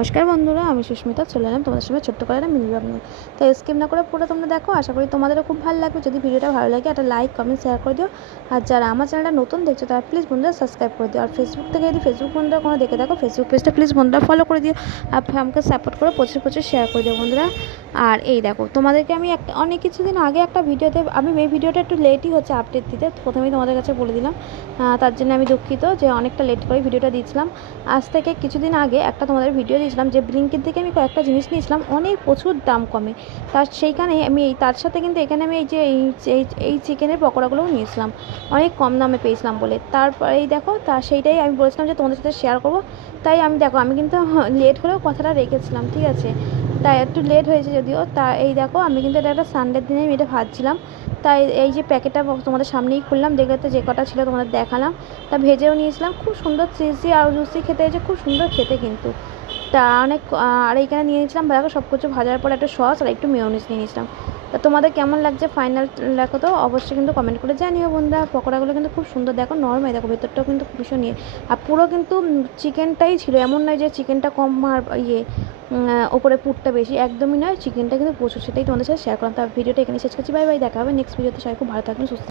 নমস্কার বন্ধুরা, আমি সুস্মিতা চলে এলাম তোমাদের সঙ্গে ছোট্ট করে একটা মিনি ব্লগ নিয়ে। তো স্কিপ না করে পুরো তোমরা দেখো, আশা করি তোমাদেরও খুব ভালো লাগবে। যদি ভিডিওটা ভালো লাগে একটা লাইক কমেন্ট শেয়ার করে দিও। আর যারা আমার চ্যানেলটা নতুন দেখছো তারা প্লিজ বন্ধুরা সাবস্ক্রাইব করে দিও। আর ফেসবুক থেকে যদি ফেসবুক বন্ধুরা কোনো দেখে থাকো, ফেসবুক পেজটা প্লিজ বন্ধুরা ফলো করে দিও। আর আমাকে সাপোর্ট করে প্রচুর প্রচুর শেয়ার করে দিও বন্ধুরা। আর এই দেখো, তোমাদেরকে আমি অনেক কিছুদিন আগে একটা ভিডিওতে, আমি এই ভিডিওটা একটু লেটই হচ্ছে আপডেট দিতে, প্রথমেই তোমাদের কাছে বলে দিলাম। তার জন্য আমি দুঃখিত যে অনেকটা লেট করে ভিডিওটা দিয়েছিলাম। আজ থেকে কিছুদিন আগে একটা তোমাদের ভিডিও দিয়েছিলাম যে ব্লিঙ্কিট থেকে আমি কয়েকটা জিনিস নিয়েছিলাম অনেক প্রচুর দাম কমে। সেইখানে আমি তার সাথে কিন্তু এখানে আমি এই চিকেনের পকোড়াগুলোও নিয়েছিলাম, অনেক কম দামে পেয়েছিলাম বলে। তারপরে এই দেখো, সেইটাই আমি বলেছিলাম যে তোমাদের সাথে শেয়ার করবো। তাই আমি দেখো, আমি কিন্তু লেট হলেও কথাটা রেখেছিলাম, ঠিক আছে। তাই একটু লেট হয়েছে যদিও। তা এই দেখো, আমি কিন্তু এটা একটা সানডের দিনে আমি এটা ভাজছিলাম। তাই এই যে প্যাকেটটা তোমাদের সামনেই খুললাম, দেখলে তো যে কটা ছিল তোমাদের দেখালাম। তা ভেজেও নিয়েছিলাম, খুব সুন্দর চিজি আর জুসি খেতে হয়েছে, খুব সুন্দর খেতে কিন্তু। তা অনেক, আর এইখানে নিয়ে নিয়েছিলাম দেখো সব কিছু ভাজার পর একটা সস আর একটু মেয়োনিজ নিয়ে নিয়েছিলাম। তা তোমাদের কেমন লাগছে ফাইনাল দেখো তো অবশ্যই কিন্তু কমেন্ট করে জানিও বন্ধুরা। পকোড়াগুলো কিন্তু খুব সুন্দর, দেখো নরমাই, দেখো ভেতরটাও কিন্তু ভীষণ ইয়ে। আর পুরো কিন্তু চিকেনটাই ছিল, এমন নয় যে চিকেনটা কম আর ওপরে পুরটা বেশি, একদমই নয়, চিকেনটা কিন্তু প্রচুর। সেটাই তোমাদের সাথে শেয়ার করলাম। তার ভিডিওটা এখানে শেষ করছি। বাই বাই, দেখা হবে নেক্সট ভিডিওতে। সবাই খুব ভালো থাকবেন, সুস্থ।